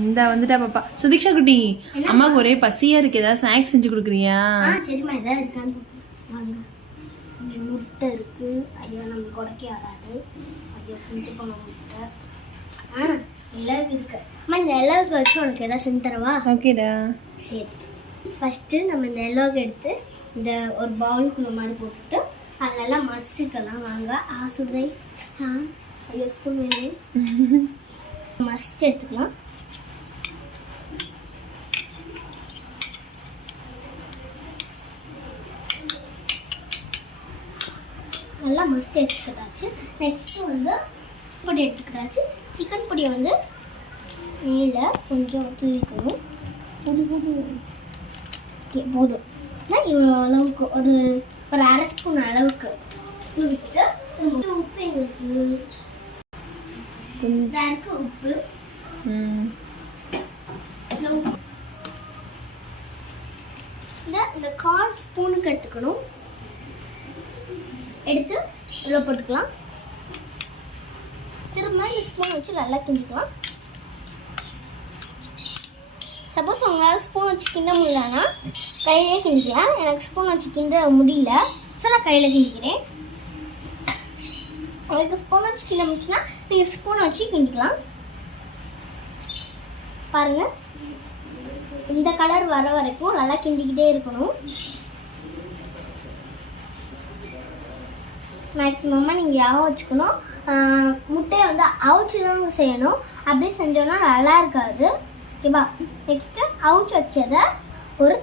இந்த வந்துட்டா பாப்பா. சுதீக்ஷா குட்டி, அம்மாவுக்கு ஒரே பசியா இருக்கு, ஏதாவது ஸ்நாக்ஸ் செஞ்சு கொடுக்குறியா? சரிம்மா, ஏதாவது இருக்கான்னு வாங்க. முட்டை இருக்கு. ஐயோ நமக்கு உடைக்க வராது. ஐயோ கொஞ்சம் போன முட்டை. இலவு இருக்கு. அம்மா இந்த இலவுக்கு வச்சு உனக்கு ஏதாவது செஞ்சு தரவா? ஓகேடா. சரி, ஃபஸ்ட்டு நம்ம இந்த இலவுக்கு எடுத்து இந்த ஒரு பவுலுக்குள்ள மாதிரி போட்டுட்டு அதெல்லாம் மசிச்சுக்கலாம். வாங்க. சுடுதை. ஐயோ ஸ்பூன் வேணும். மசிச்சு எடுத்துக்கலாம். நல்லா மசிச்சு எடுத்துக்கிட்டாச்சு. நெக்ஸ்ட்டு வந்து பொடி எடுத்துக்கிட்டாச்சு. சிக்கன் பொடியை வந்து மேலே கொஞ்சம் தூவிக்கணும். போதும். இவ்வளோ அளவுக்கு ஒரு அரை ஸ்பூன் அளவுக்கு தூவிட்டு உப்பு எங்களுக்கு உப்பு இந்த 1/4 ஸ்பூனுக்கு எடுத்துக்கணும். எடுத்து உள்ள போட்டுக்கலாம். திரும்ப இந்த ஸ்பூன் வச்சு நல்லா கிண்டிக்கலாம். சப்போஸ் உங்களால் ஸ்பூன் வச்சு கிண்ட முடியலன்னா கையிலே கிண்டிக்கலாம். எனக்கு ஸ்பூன் வச்சு கிண்ட முடியல, ஸோ நான் கையில் கிண்டிக்கிறேன். உங்களுக்கு ஸ்பூன் வச்சு கிண்ட முடிச்சுன்னா நீங்கள் ஸ்பூன் வச்சு கிண்டிக்கலாம். பாருங்கள், இந்த கலர் வர வரைக்கும் நல்லா கிண்டிக்கிட்டே இருக்கணும். மேக்ஸிமமாக நீங்கள் ஞாபகம் வச்சுக்கணும், முட்டையை வந்து அவிச்சு தான் செய்யணும். அப்படி செஞ்சோன்னா நல்லா இருக்காது. ஓகேவா? நெக்ஸ்ட்டு அவிச்சு வச்சதை ஒரு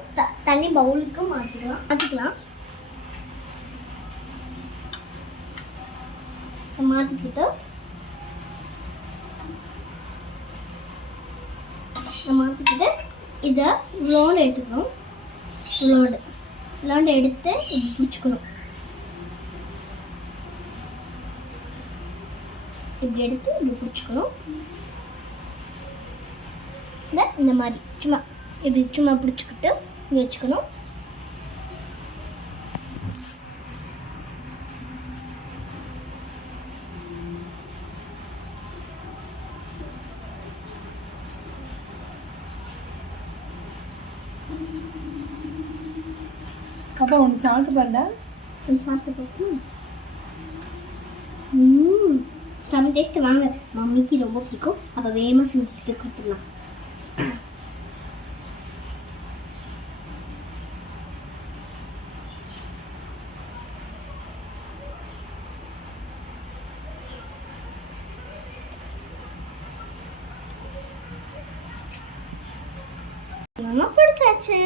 தண்ணி பவுலுக்கு மாற்றிக்கலாம். மாற்றிக்கிட்டு இதை இவ்வளோண்டு எடுத்துக்கணும். இவ்வளோண்டு எடுத்து இப்படி பிடிச்சிக்கணும். இப்படி எடுத்து இப்படி பிடிச்சிக்கணும். இந்த மாதிரி சும்மா பிடிச்சிக்கிட்டு இங்கே வச்சுக்கணும். அப்பா ஒன்று சாப்பிட்டு பாருடா. சாப்பிட்டு பார்க்கணும். செம்ம டேஸ்ட்டு. வாங்க, மம்மிக்கு ரொம்ப பிடிக்கும். அப்போ வேகமாக செஞ்சுட்டு போய் கொடுத்துடலாம். பிடிச்சாச்சு.